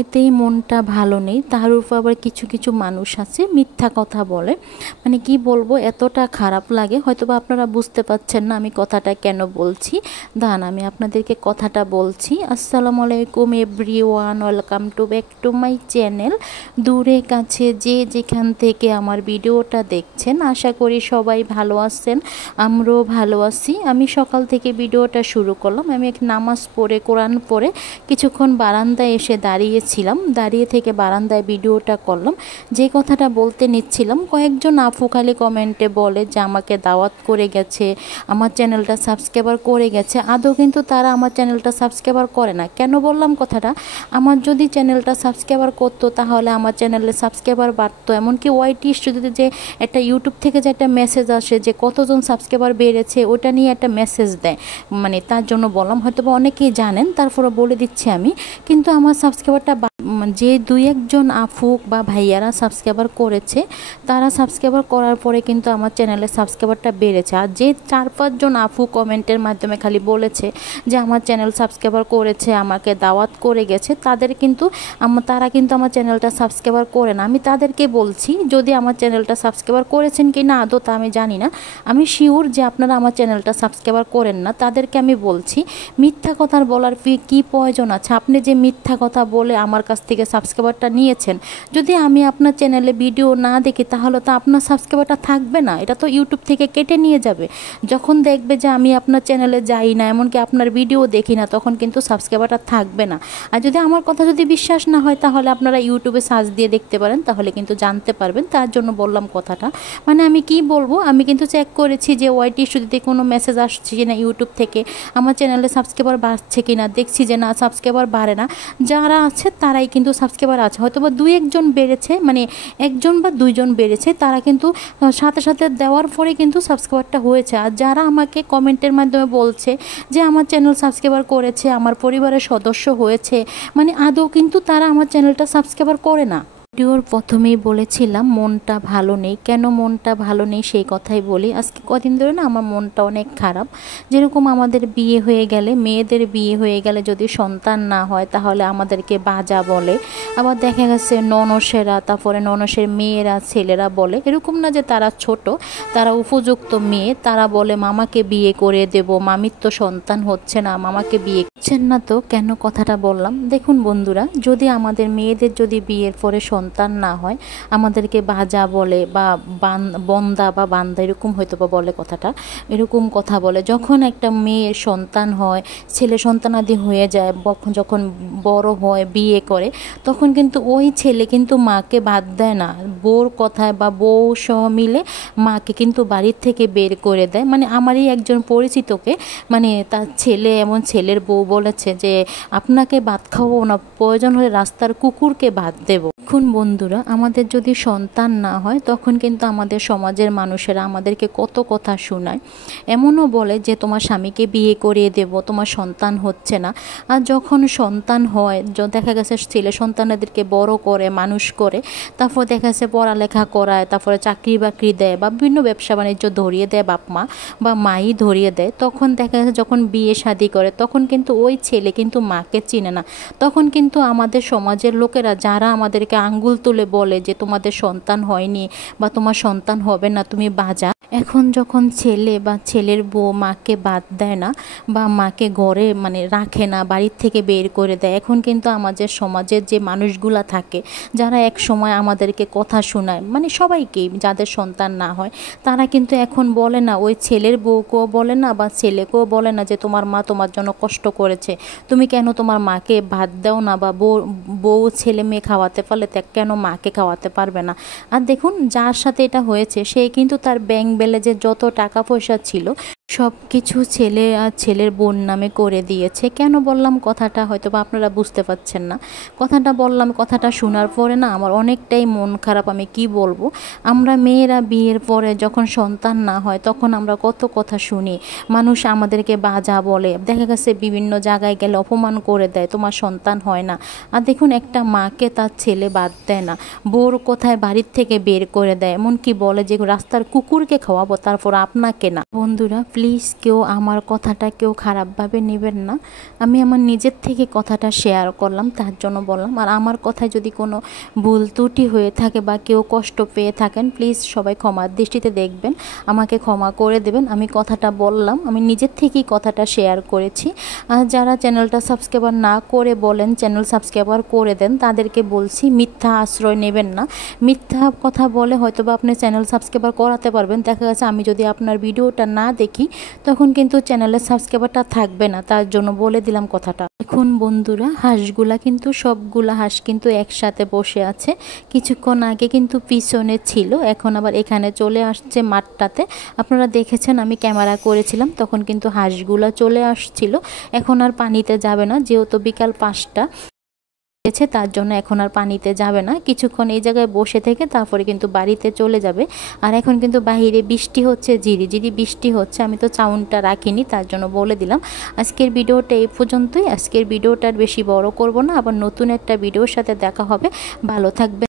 এতেই মনটা ভালো নেই, তার উপর আবার কিছু কিছু মানুষ আছে মিথ্যা কথা বলে। মানে কি বলবো, এতটা খারাপ লাগে, হয়তো বা আপনারা বুঝতে পারছেন না আমি কথাটা কেন বলছি। দান আমি আপনাদেরকে কথাটা বলছি। আসসালামু আলাইকুম everyone, welcome to back to my channel. দূরে কাছে যে যেখান থেকে আমার ভিডিওটা দেখছেন, আশা করি সবাই ভালো আছেন, আমরাও ভালো আছি। আমি সকাল থেকে ভিডিওটা শুরু করলাম। আমি এক নামাজ পড়ে কোরআন পড়ে কিছুক্ষণ বারান্দায় এসে দাঁড়িয়ে থেকে বারান্দায় ভিডিওটা করলাম। যে কথাটা বলতে নিচ্ছিলাম, কয়েকজন আপু খালি কমেন্টে বলে যে আমাকে দাওয়াত করে গেছে, আমার চ্যানেলটা সাবস্ক্রাইবার করে গেছে। আদৌ কিন্তু তারা আমার চ্যানেলটা সাবস্ক্রাইবার করে না। কেন বললাম কথাটা, আমার যদি চ্যানেলটা সাবস্ক্রাইবার করতো তাহলে আমার চ্যানেলে সাবস্ক্রাইবার বাড়তো। এমনকি ওয়াইটি স্টুডিওতে যে একটা ইউটিউব থেকে যে একটা মেসেজ আসে যে কতজন সাবস্ক্রাইবার বেড়েছে, ওটা নিয়ে একটা মেসেজ দেয়, মানে তার জন্য বললাম। হয়তো বা অনেকেই জানেন, তারপরে বলে দিচ্ছি আমি। কিন্তু আমার সাবস্ক্রাইবারটা যে দুই একজন আপু বা ভাইয়ারা সাবস্ক্রাইবার করেছে, তারা সাবস্ক্রাইবার করার পরে কিন্তু আমার চ্যানেলের সাবস্ক্রাইবারটা বেড়েছে। আর যে 4-5 জন আপু কমেন্টের মাধ্যমে খালি বলেছে যে আমার চ্যানেল সাবস্ক্রাইবার করেছে, আমাকে দাওয়াত করে গেছে, তারা কিন্তু আমার চ্যানেলটা সাবস্ক্রাইবার করে না। আমি তাদেরকে বলছি, যদি আমার চ্যানেলটা সাবস্ক্রাইবার করেছেন কি না আদৌ তা আমি জানি না, আমি শিওর যে আপনারা আমার চ্যানেলটা সাবস্ক্রাইবার করেন না। তাদেরকে আমি বলছি, মিথ্যা কথা বলার কি প্রয়োজন আছে? আপনি যে মিথ্যা কথা বলে আমার কাছ থেকে সাবস্ক্রাইবারটা নিয়েছেন, যদি আমি আপনার চ্যানেলে ভিডিও না দেখি তাহলে তো আপনার সাবস্ক্রাইবারটা থাকবে না, এটা তো ইউটিউব থেকে কেটে নিয়ে যাবে। যখন দেখবে যে আমি আপনার চ্যানেলে যাই না, এমনকি আপনার ভিডিও দেখি না, তখন কিন্তু সাবস্ক্রাইবারটা থাকবে না। আর যদি আমার কথা যদি বিশ্বাস না হয় তাহলে আপনারা ইউটিউবে সার্চ দিয়ে দেখতে পারেন, তাহলে কিন্তু জানতে পারবেন। তার জন্য বললাম কথাটা। মানে আমি কি বলবো, আমি কিন্তু চেক করেছি যে ওয়াইটি স্টুডিওতে কোনো মেসেজ আসছে কিনা ইউটিউব থেকে, আমার চ্যানেলে সাবস্ক্রাইবার বাড়ছে কিনা, দেখছি যে না, সাবস্ক্রাইবার বাড়ে না। যারা আছে তারাই কিন্তু সাবস্ক্রাইবার আছে, হয়তো বা 2-1 জন বেড়েছে, মানে 1 জন বা 2 জন বেড়েছে, তারা কিন্তু সাথে সাথে দেওয়ার পরে কিন্তু সাবস্ক্রাইবারটা হয়েছে। আর যারা আমাকে কমেন্টের মাধ্যমে বলছে যে আমার চ্যানেল সাবস্ক্রাইবার করেছে, আমার পরিবারের সদস্য হয়েছে, মানে আদৌ কিন্তু তারা আমার চ্যানেলটা সাবস্ক্রাইবার করে না। ভিডিওর প্রথমেই বলেছিলাম মনটা ভালো নেই। কেন মনটা ভালো নেই সেই কথাই বলি। আজকে কদিন ধরে না আমার মনটা অনেক খারাপ। যেরকম আমাদের বিয়ে হয়ে গেলে, মেয়েদের বিয়ে হয়ে গেলে যদি সন্তান না হয় তাহলে আমাদেরকে বাজা বলে। আবার দেখা গেছে ননসেরা, তারপরে ননসের মেয়েরা, ছেলেরা বলে, এরকম না যে তারা ছোট, তারা উপযুক্ত মেয়ে, তারা বলে মামাকে বিয়ে করে দেব, মামির তো সন্তান হচ্ছে না, মামাকে বিয়ে করছেন না। তো কেন কথাটা বললাম, দেখুন বন্ধুরা, যদি আমাদের মেয়েদের যদি বিয়ের পরে সন্তান না হয় আমাদেরকে বাজা বলে বা বন্দা বা বান্দা, এরকম হয়তো বা বলে কথাটা, এরকম কথা বলে। যখন একটা মেয়ের সন্তান হয়, ছেলে সন্তানাদি হয়ে যায়, যখন বড় হয়, বিয়ে করে, তখন কিন্তু ওই ছেলে কিন্তু মাকে বাদ দেয় না, বউর কথায় বা বউ সহ মিলে মাকে কিন্তু বাড়ির থেকে বের করে দেয়। মানে আমারই একজন পরিচিতকে, মানে তার ছেলে, এমন ছেলের বউ বলেছে যে আপনাকে ভাত খাওয়াবো না, প্রয়োজন হলে রাস্তার কুকুরকে ভাত দেবো। দেখুন বন্ধুরা, আমাদের যদি সন্তান না হয় তখন কিন্তু আমাদের সমাজের মানুষেরা আমাদেরকে কত কথা শোনায়। এমনও বলে যে তোমার স্বামীকে বিয়ে করিয়ে দেব, তোমার সন্তান হচ্ছে না। আর যখন সন্তান হয়, দেখা গেছে ছেলে সন্তানদেরকে বড় করে মানুষ করে, তারপর দেখা গেছে পড়ালেখা করায়, তারপরে চাকরি বাকরি দেয় বা বিভিন্ন ব্যবসা বাণিজ্য ধরিয়ে দেয় বাপ মা বা মাই ধরিয়ে দেয়। তখন দেখা গেছে যখন বিয়ে শাদী করে তখন কিন্তু ওই ছেলে কিন্তু মাকে চিনে না। তখন কিন্তু আমাদের সমাজের লোকেরা যারা আমাদেরকে আঙ্গুল তুলে বলে যে তোমাদের সন্তান হয়নি বা তোমার সন্তান হবে না, তুমি বাজা। এখন যখন ছেলে বা ছেলের বউ মাকে বাদ দেয় না বা মাকে ঘরে মানে রাখে না, বাড়ির থেকে বের করে দেয়, এখন কিন্তু আমাদের সমাজের যে মানুষগুলা থাকে যারা এক সময় আমাদেরকে কথা শোনায়, মানে সবাইকেই, যাদের সন্তান না হয়, তারা কিন্তু এখন বলে না, ওই ছেলের বউকেও বলে না বা ছেলেকেও বলে না যে তোমার মা তোমার জন্য কষ্ট করেছে, তুমি কেন তোমার মাকে ভাত দাও না, বা বউ ছেলে মেয়ে খাওয়াতে পারলে কেন মাকে খাওয়াতে পারবে না। আর দেখুন, যার সাথে এটা হয়েছে সে কিন্তু তার ব্যাংক ব্যালেন্সে যত টাকা পয়সা ছিল সব কিছু ছেলে আর ছেলের বোন নামে করে দিয়েছে। কেন বললাম কথাটা, হয়তো বা আপনারা বুঝতে পারছেন না। কথাটা বললাম, কথাটা শোনার পরে না আমার অনেকটাই মন খারাপ। আমি কি বলবো, আমরা মেয়েরা বিয়ের পরে যখন সন্তান না হয় তখন আমরা কত কথা শুনি, মানুষ আমাদেরকে বাজা বলে, দেখা গেছে বিভিন্ন জায়গায় গেলে অপমান করে দেয়, তোমার সন্তান হয় না। আর দেখুন, একটা মাকে তার ছেলে বাদ দেয় না, বউর কোথায় বাড়ির থেকে বের করে দেয়, এমনকি বলে যে রাস্তার কুকুরকে খাওয়া খাওয়াবো, তারপর আপনাকে না। বন্ধুরা প্লিজ কেউ আমার কথাটা কেউ খারাপভাবে নেবেন না। আমি আমার নিজের থেকে কথাটা শেয়ার করলাম, তার জন্য বললাম। আর আমার কথায় যদি কোনো ভুল ত্রুটি হয়ে থাকে বা কেউ কষ্ট পেয়ে থাকেন, প্লিজ সবাই ক্ষমার দৃষ্টিতে দেখবেন, আমাকে ক্ষমা করে দেবেন। আমি কথাটা বললাম, আমি নিজের থেকেই কথাটা শেয়ার করেছি। আর যারা চ্যানেলটা সাবস্ক্রাইবার না করে বলেন চ্যানেল সাবস্ক্রাইবার করে দেন, তাদেরকে বলছি মিথ্যা আশ্রয় নেবেন না। মিথ্যা কথা বলে হয়তো বা আপনি চ্যানেল সাবস্ক্রাইবার করাতে পারবেন, দেখা গেছে আমি যদি আপনার ভিডিওটা না দেখি তখন কিন্তু চ্যানেলের সাবস্ক্রাইবারটা থাকবে না, তার জন্য বলে দিলাম কথাটা। এখন বন্ধুরা হাঁসগুলা কিন্তু সবগুলা হাঁস কিন্তু একসাথে বসে আছে। কিছুক্ষণ আগে কিন্তু পিছনে ছিল, এখন আবার এখানে চলে আসছে মাঠটাতে। আপনারা দেখেছেন আমি ক্যামেরা করেছিলাম, তখন কিন্তু হাঁসগুলা চলে আসছিল। এখন আর পানিতে যাবে না, যেহেতু বিকাল 5টা, তার জন্য এখন আর পানিতে যাবে না। কিছুক্ষণ এই জায়গায় বসে থেকে তারপরে কিন্তু বাড়িতে চলে যাবে। আর এখন কিন্তু বাহিরে বৃষ্টি হচ্ছে, ঝিরিঝিরি বৃষ্টি হচ্ছে। আমি তো সাউন্ডটা রাখিনি, তার জন্য বলে দিলাম। আজকের ভিডিওটা এই পর্যন্তই। আজকের ভিডিওটা আর বেশি বড় করব না, আবার নতুন একটা ভিডিওর সাথে দেখা হবে। ভালো থাকবে।